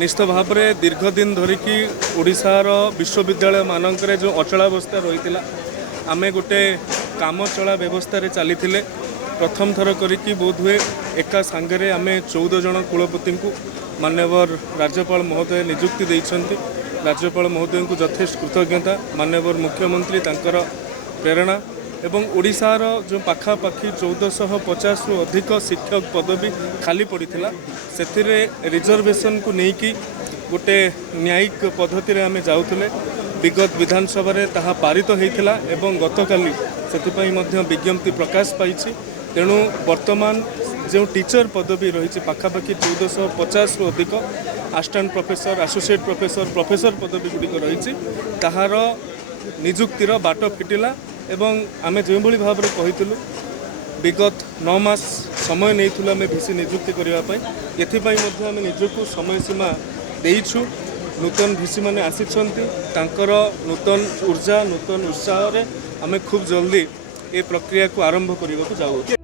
निश्चित भाव में दीर्घ दिन धरिकी ओडिशार विश्वविद्यालय मानक जो अचलावस्था रही आम गोटे काम चला व्यवस्था चली प्रथम थर करी बोध हुए एका सांगे आम 14 जन कुलपति को माननीय राज्यपाल महोदय नियुक्ति देइछन्ति। राज्यपाल महोदय को यथेष्ट कृतज्ञता। माननीय मुख्यमंत्री तांकर प्रेरणा एवं ओडिशार जो पाखापाखि 1450 रु अधिक शिक्षक पदवी खाली पड़ीथिला से रिजर्वेशन को लेकिन गोटे न्यायिक पद्धति रे आमे जाउथले। विगत विधानसभा रे ताहा पारित होइथिला एवं गतकाली सेथिपई मध्य विज्ञप्ति प्रकाश पाइछि। तेणु वर्तमान जो टीचर पदवी रही पाखापाखि 1450 रु अधिक assistant professor, associate professor, professor पदवी गुड़िक रही ताहार निजुक्तिर बाट फिटिला एवं आमे जो भाई भाव में कहीलु विगत 9 मास समय नहीं आम भिसी निजुक्ति करने एपाई निजक समय सीमा देइछु। नूतन भिसी मैंने आसिछन्ति तांकर नूतन ऊर्जा नूतन उत्साह आम खूब जल्दी ये प्रक्रिया को आरंभ करने को जाऊ।